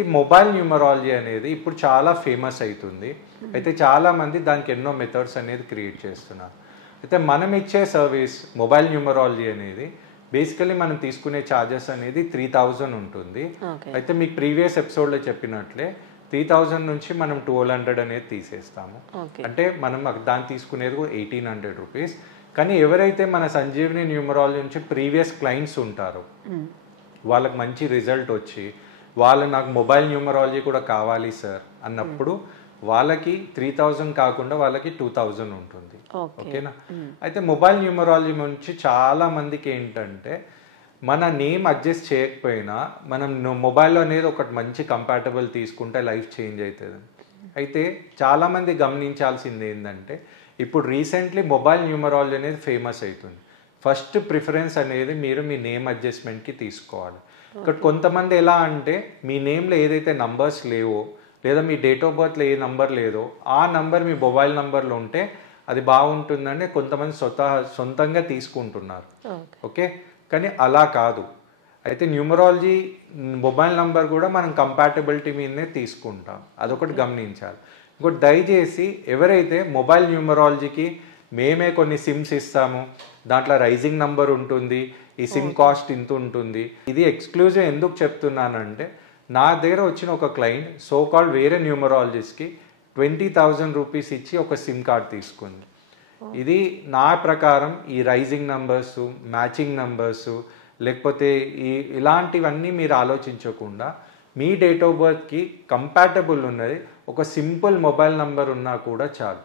ఈ mobile numerology అనేది ఇప్పుడు చాలా ఫేమస్ అవుతుంది. అయితే చాలామంది దానికి ఎన్నో మెథడ్స్ అనేది క్రియేట్ చేస్తున్నారు. అయితే మనం ఇచ్చే సర్వీస్ మొబైల్ న్యూమరాలజీ అనేది బేసికలీ మనం తీసుకునే ఛార్జెస్ అనేది 3000 ఉంటుంది. అయితే మీకు ప్రీవియస్ ఎపిసోడ్లో చెప్పినట్లే 3000 నుంచి మనం 1200 అనేది తీసేస్తాము. అంటే మనం దాన్ని తీసుకునేది 1800 రూపీస్. కానీ ఎవరైతే మన సంజీవిని న్యూమరాలజీ నుంచి ప్రీవియస్ క్లయింట్స్ ఉంటారో వాళ్ళకి మంచి రిజల్ట్ వచ్చి వాళ్ళు నాకు మొబైల్ న్యూమరాలజీ కూడా కావాలి సార్ అన్నప్పుడు వాళ్ళకి 3000 కాకుండా వాళ్ళకి 2000 ఉంటుంది. ఓకేనా? అయితే మొబైల్ న్యూమరాలజీ నుంచి చాలా మందికి ఏంటంటే మన నేమ్ అడ్జస్ట్ చేయకపోయినా మనం మొబైల్లో అనేది ఒకటి మంచి కంపాటబుల్ తీసుకుంటే లైఫ్ చేంజ్ అవుతుంది. అయితే చాలామంది గమనించాల్సింది ఏంటంటే ఇప్పుడు రీసెంట్లీ మొబైల్ న్యూమరాలజీ అనేది ఫేమస్ అవుతుంది. ఫస్ట్ ప్రిఫరెన్స్ అనేది మీరు మీ నేమ్ అడ్జస్ట్మెంట్కి తీసుకోవాలి. ఇక్కడ కొంతమంది ఎలా అంటే మీ నేమ్లో ఏదైతే నంబర్స్ లేవో లేదా మీ డేట్ ఆఫ్ బర్త్లో ఏ నంబర్ లేదో ఆ నంబర్ మీ మొబైల్ నంబర్లో ఉంటే అది బాగుంటుందని కొంతమంది సొంతంగా తీసుకుంటున్నారు. ఓకే, కానీ అలా కాదు. అయితే న్యూమరాలజీ మొబైల్ నంబర్ కూడా మనం కంపాటబిలిటీ మీదనే తీసుకుంటాం, అదొకటి గమనించాలి. ఇంకోటి దయచేసి ఎవరైతే మొబైల్ న్యూమరాలజీకి మేమే కొన్ని సిమ్స్ ఇస్తాము, దాంట్లో రైజింగ్ నంబర్ ఉంటుంది, ఈ సిమ్ కాస్ట్ ఇంత ఉంటుంది, ఇది ఎక్స్క్లూజివ్ ఎందుకు చెప్తున్నానంటే నా దగ్గర వచ్చిన ఒక క్లయింట్ సో కాల్డ్ వేరే న్యూమరాలజిస్ట్కి 20,000 రూపీస్ ఇచ్చి ఒక సిమ్ కార్డ్ తీసుకుంది. ఇది నా ప్రకారం ఈ రైజింగ్ నంబర్స్, మ్యాచింగ్ నంబర్స్ లేకపోతే ఇలాంటివన్నీ మీరు ఆలోచించకుండా మీ డేట్ ఆఫ్ బర్త్కి కంపాటబుల్ ఉన్నది ఒక సింపుల్ మొబైల్ నంబర్ ఉన్నా కూడా చాలు.